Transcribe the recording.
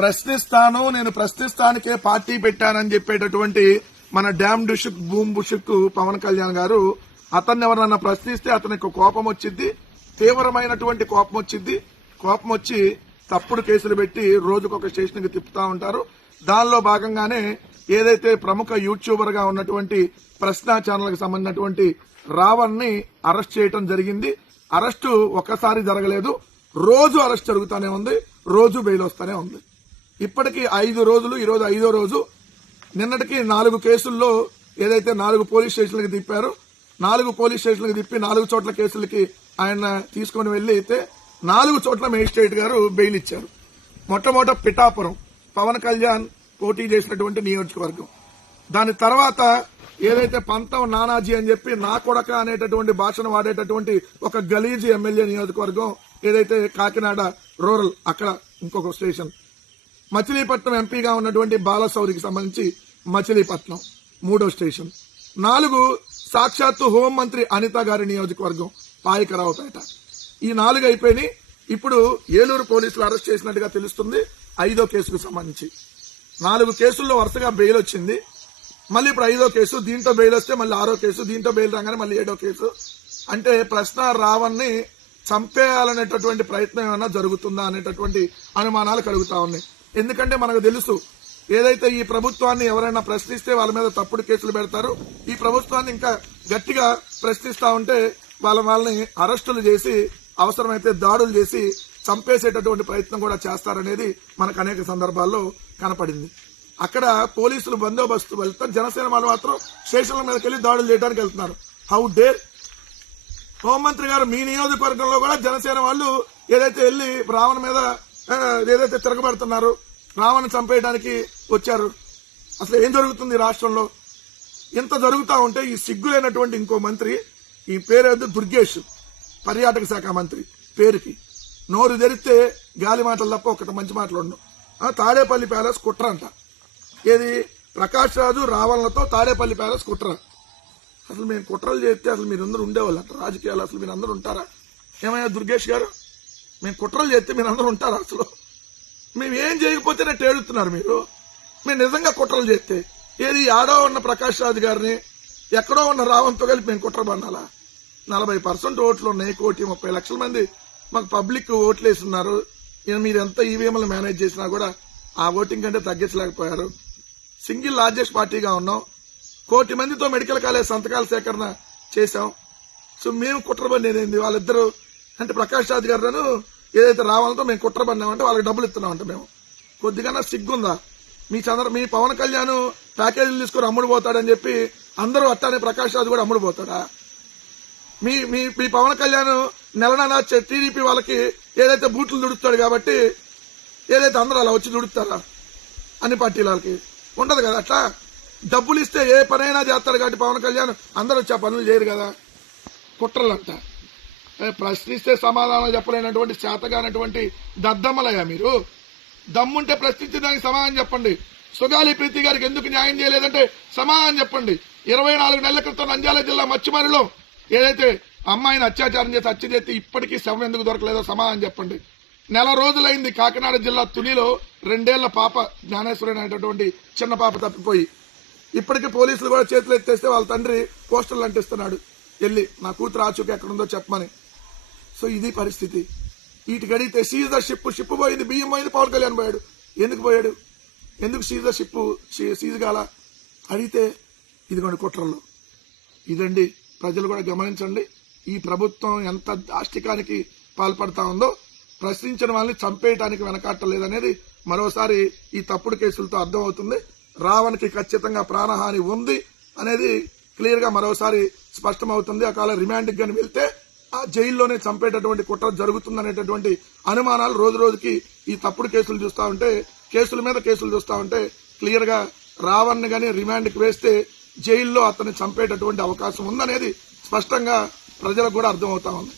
ప్రశ్నిస్తాను, నేను ప్రశ్నిస్తానికే పార్టీ పెట్టానని చెప్పేటటువంటి మన డ్యామ్ డుషుక్ బూమ్ బుషుక్ పవన్ కళ్యాణ్ గారు అతన్ని ఎవరన్నా ప్రశ్నిస్తే అతనికి కోపం వచ్చింది, తీవ్రమైనటువంటి కోపం వచ్చింది. కోపం వచ్చి తప్పుడు కేసులు పెట్టి రోజుకొక స్టేషన్ కి తిప్పుతా ఉంటారు. దానిలో భాగంగానే ఏదైతే ప్రముఖ యూట్యూబర్ గా ఉన్నటువంటి ప్రశ్న ఛానల్ కి సంబంధించినటువంటి రావణ్ ని అరెస్ట్ చేయడం జరిగింది. అరెస్టు ఒక్కసారి జరగలేదు, రోజు అరెస్ట్ జరుగుతూనే ఉంది, రోజు బెయిల్ వస్తూనే ఉంది. ఇప్పటికీ 5 రోజులు, ఈరోజు 5వ రోజు. నిన్నటికి 4 కేసుల్లో ఏదైతే 4 పోలీస్ స్టేషన్లకు తిప్పారు, 4 పోలీస్ స్టేషన్లకు తిప్పి 4 చోట్ల కేసులకి ఆయన తీసుకుని వెళ్లి అయితే 4 చోట్ల మేజిస్ట్రేట్ గారు బెయిల్ ఇచ్చారు. మొట్టమొదట పిఠాపురం పవన్ కళ్యాణ్ పోటీ చేసినటువంటి నియోజకవర్గం. దాని తర్వాత ఏదైతే పంతం నానాజీ అని చెప్పి నా కొడక అనేటటువంటి భాషను వాడేటటువంటి ఒక గలీజీ ఎమ్మెల్యే నియోజకవర్గం ఏదైతే కాకినాడ రూరల్, అక్కడ ఇంకొక స్టేషన్. మచిలీపట్నం ఎంపీగా ఉన్నటువంటి బాలశౌరికి సంబంధించి మచిలీపట్నం 3వ స్టేషన్. 4 సాక్షాత్తు హోంమంత్రి అనిత గారి నియోజకవర్గం పాయకరావుపేట. ఈ 4 అయిపోయినాయి. ఇప్పుడు ఏలూరు పోలీసులు అరెస్ట్ చేసినట్టుగా తెలుస్తుంది 5వ కేసుకు సంబంధించి. 4 కేసుల్లో వరుసగా బెయిల్ వచ్చింది. మళ్ళీ ఇప్పుడు 5వ కేసు, దీంట్లో బెయిల్ వస్తే మళ్ళీ 6వ కేసు, దీంట్లో బెయిల్ రాగానే మళ్ళీ 7వ కేసు. అంటే ప్రశ్న రావణ్ ని చంపేయాలనేటటువంటి ప్రయత్నం ఏమైనా జరుగుతుందా అనేటటువంటి అనుమానాలు కలుగుతా ఉన్నాయి. ఎందుకంటే మనకు తెలుసు, ఏదైతే ఈ ప్రభుత్వాన్ని ఎవరైనా ప్రశ్నిస్తే వాళ్ళ మీద తప్పుడు కేసులు పెడతారు. ఈ ప్రభుత్వాన్ని ఇంకా గట్టిగా ప్రశ్నిస్తా ఉంటే వాళ్ళని అరెస్టులు చేసి అవసరమైతే దాడులు చేసి చంపేసేటటువంటి ప్రయత్నం కూడా చేస్తారనేది మనకు అనేక సందర్భాల్లో కనపడింది. అక్కడ పోలీసులు బందోబస్తు వెళ్తారు, జనసేన వాళ్ళు మాత్రం స్టేషన్ల మీదకి వెళ్లి దాడులు చేయడానికి వెళ్తున్నారు. How dare! హోంమంత్రి గారు మీ నియోజకవర్గంలో కూడా జనసేన వాళ్ళు ఏదైతే వెళ్లి రావణ్ మీద ఏదైతే తిరగబడుతున్నారు, రావణ్ చంపేయడానికి వచ్చారు. అసలు ఏం జరుగుతుంది రాష్ట్రంలో? ఇంత జరుగుతా ఉంటే ఈ సిగ్గులైనటువంటి ఇంకో మంత్రి, ఈ పేరేదో దుర్గేష్, పర్యాటక శాఖ మంత్రి పేరుకి, నోరు తెరిస్తే గాలి మాటలు తప్ప ఒకటి మంచి మాటలు ఉండవు. తాడేపల్లి ప్యాలెస్ కుట్ర అంట. ఏది? ప్రకాష్ రాజు రావణ్లతో తాడేపల్లి ప్యాలెస్ కుట్ర. అసలు మేము కుట్రలు చేస్తే అసలు మీరందరూ ఉండేవాళ్ళు అంట రాజకీయాలు? అసలు మీరు అందరూ ఉంటారా? ఏమయ్యా దుర్గేష్ గారు, మేము కుట్రలు చేస్తే మీరు అందరూ ఉంటారా? అసలు మేము ఏం చేయకపోతేనే టేడుతున్నారు మీరు. మేము నిజంగా కుట్రలు చేస్తే ఏది? ఆడో ఉన్న ప్రకాష్ రాజు గారిని ఎక్కడో ఉన్న రావణ్తో కలిపి మేము కుట్ర పన్నాలా? 40% ఓట్లు ఉన్నాయి, 1,30,00,000 మంది మాకు పబ్లిక్ ఓట్లు వేస్తున్నారు. మీరు ఎంత ఈవీఎంలు మేనేజ్ చేసినా కూడా ఆ ఓటింగ్ కంటే తగ్గించలేకపోయారు. సింగిల్ లార్జెస్ట్ పార్టీగా ఉన్నాం, 1,00,00,000 మందితో మెడికల్ కాలేజ్ సంతకాల సేకరణ చేశాం. సో మేము కుట్ర పన్నేది వాళ్ళిద్దరు అంటే ప్రకాష్ రాజ్ గారు ఏదైతే రావాలంతో మేము కుట్ర పన్నామంటే వాళ్ళకి డబ్బులు ఇస్తున్నామంట. మేము కొద్దిగా సిగ్గుందా? మీ పవన్ కళ్యాణ్ ప్యాకేజీలు తీసుకుని అమ్ముడు పోతాడని చెప్పి అందరూ అట్టానే ప్రకాష్ రాజ్ కూడా అమ్ముడు పోతాడా? మీ పవన్ కళ్యాణ్ నెలనా టీడీపీ వాళ్ళకి ఏదైతే బూట్లు దుడుస్తాడు కాబట్టి ఏదైతే అందరూ అలా వచ్చి దుడుస్తారా? అన్ని పార్టీల వాళ్ళకి ఉండదు కదా. అట్లా డబ్బులు ఇస్తే ఏ పనైనా చేస్తాడు కాబట్టి పవన్ కళ్యాణ్ అందరూ వచ్చి ఆ పనులు చేయరు కదా. కుట్రలంట. ప్రశ్నిస్తే సమాధానం చెప్పలేనటువంటి చేతగానటువంటి దద్దమ్మలయ్యా మీరు. దమ్ముంటే ప్రశ్నించి దానికి సమాధానం చెప్పండి. సుగాలి ప్రీతి గారికి ఎందుకు న్యాయం చేయలేదంటే సమాధానం చెప్పండి. 24 నెలల క్రితం నంద్యాల జిల్లా మచ్చిమరిలో ఏదైతే అమ్మాయిని అత్యాచారం చేసి హత్య చేస్తే ఇప్పటికీ శవం ఎందుకు దొరకలేదో సమాధానం చెప్పండి. 1 నెల రోజులైంది కాకినాడ జిల్లా తునిలో 2 ఏళ్ల పాప జ్ఞానేశ్వరి అనేటటువంటి చిన్న పాప తప్పిపోయి ఇప్పటికీ పోలీసులు కూడా చేతులు ఎత్తేస్తే వాళ్ళ తండ్రి పోస్టర్లు అంటిస్తున్నాడు, వెళ్ళి నా కూతురు ఆచూకీ ఎక్కడుందో చెప్పమని. సో ఇది పరిస్థితి. వీటికి అడిగితే సీజ్ ద షిప్ పోయింది, బియ్యం పోయింది, పవన్ కళ్యాణ్ పోయాడు. ఎందుకు పోయాడు? ఎందుకు సీజ్ ద షిప్ సీజ్ కాల అడిగితే ఇదిగోండి కుట్రల్లో. ఇదండి ప్రజలు కూడా గమనించండి. ఈ ప్రభుత్వం ఎంత దాష్టికానికి పాల్పడతా ఉందో. ప్రశ్నించిన వాళ్ళని చంపేయటానికి వెనకాట్టలేదనేది మరోసారి ఈ తప్పుడు కేసులతో అర్థమవుతుంది. రావణ్కి ఖచ్చితంగా ప్రాణహాని ఉంది అనేది క్లియర్ గా మరోసారి స్పష్టమవుతుంది. ఒకవేళ రిమాండ్కి గాని వెళ్తే ఆ జైల్లోనే చంపేటటువంటి కుట్ర జరుగుతుందనేటటువంటి అనుమానాలు రోజు రోజుకి ఈ తప్పుడు కేసులు చూస్తా ఉంటే, కేసుల మీద కేసులు చూస్తా ఉంటే క్లియర్ గా రావణ్ గాని రిమాండ్కి వేస్తే జైల్లో అతన్ని చంపేటటువంటి అవకాశం ఉందనేది స్పష్టంగా ప్రజలకు కూడా అర్థమవుతా ఉంది.